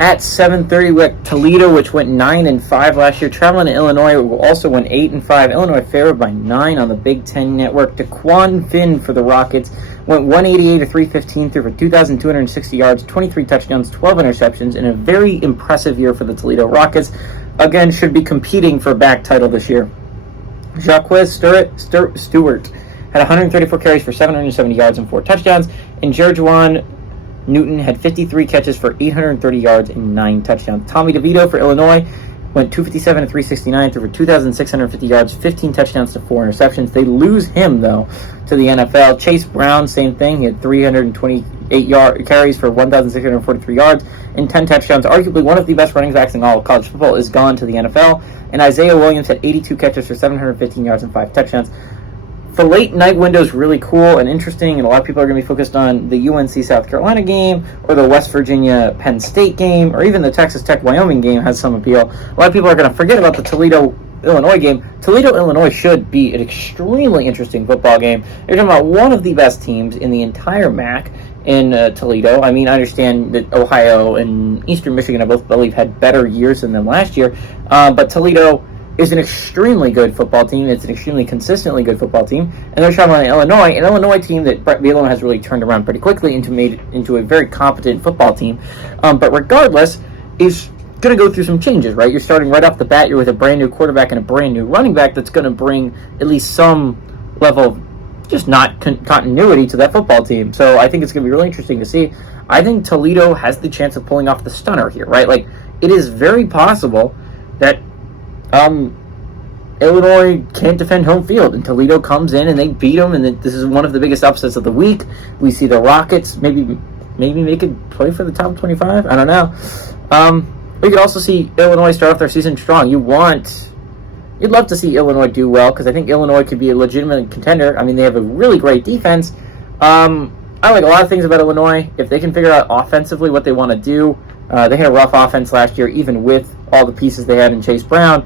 At 7:30, we got Toledo, which went 9-5 last year. Traveling to Illinois, also went 8-5. Illinois favored by 9 on the Big Ten Network. DeQuan Finn for the Rockets went 188-315 through for 2,260 yards, 23 touchdowns, 12 interceptions, in a very impressive year for the Toledo Rockets. Again, should be competing for a back title this year. Jacques Stewart had 134 carries for 770 yards and 4 touchdowns, and Jerjuan Newton had 53 catches for 830 yards and 9 touchdowns. Tommy DeVito for Illinois went 257-369 through for 2,650 yards, 15 touchdowns to 4 interceptions. They lose him, though, to the NFL. Chase Brown, same thing. He had 328 carries for 1,643 yards and 10 touchdowns. Arguably one of the best running backs in all of college football is gone to the NFL. And Isaiah Williams had 82 catches for 715 yards and 5 touchdowns. The late night window is really cool and interesting, and a lot of people are going to be focused on the UNC South Carolina game, or the West Virginia Penn State game, or even the Texas Tech Wyoming game has some appeal. A lot of people are going to forget about the Toledo Illinois game. Toledo Illinois should be an extremely interesting football game. You're talking about one of the best teams in the entire MAC in Toledo. I mean, I understand that Ohio and Eastern Michigan, I both believe, had better years than them last year, but Toledo is an extremely good football team. It's an extremely consistently good football team. And they're traveling to Illinois, an Illinois team that Brett Bielema has really turned around pretty quickly into a very competent football team. But regardless, is going to go through some changes, right? You're starting right off the bat. You're with a brand new quarterback and a brand new running back that's going to bring at least some level of just not continuity to that football team. So I think it's going to be really interesting to see. I think Toledo has the chance of pulling off the stunner here, right? Like, it is very possible that Illinois can't defend home field, and Toledo comes in and they beat them, and this is one of the biggest upsets of the week. We see the Rockets maybe make it play for the top 25. I don't know. We could also see Illinois start off their season strong. You'd love to see Illinois do well, because I think Illinois could be a legitimate contender. I mean, they have a really great defense. I like a lot of things about Illinois. If they can figure out offensively what they want to do, they had a rough offense last year, even with all the pieces they had in Chase Brown.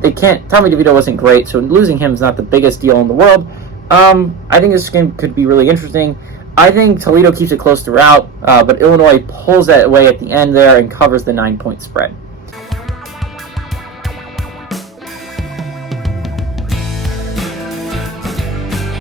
They can't. Tommy DeVito wasn't great, so losing him is not the biggest deal in the world. I think this game could be really interesting. I think Toledo keeps it close throughout, but Illinois pulls that away at the end there and covers the 9-point spread.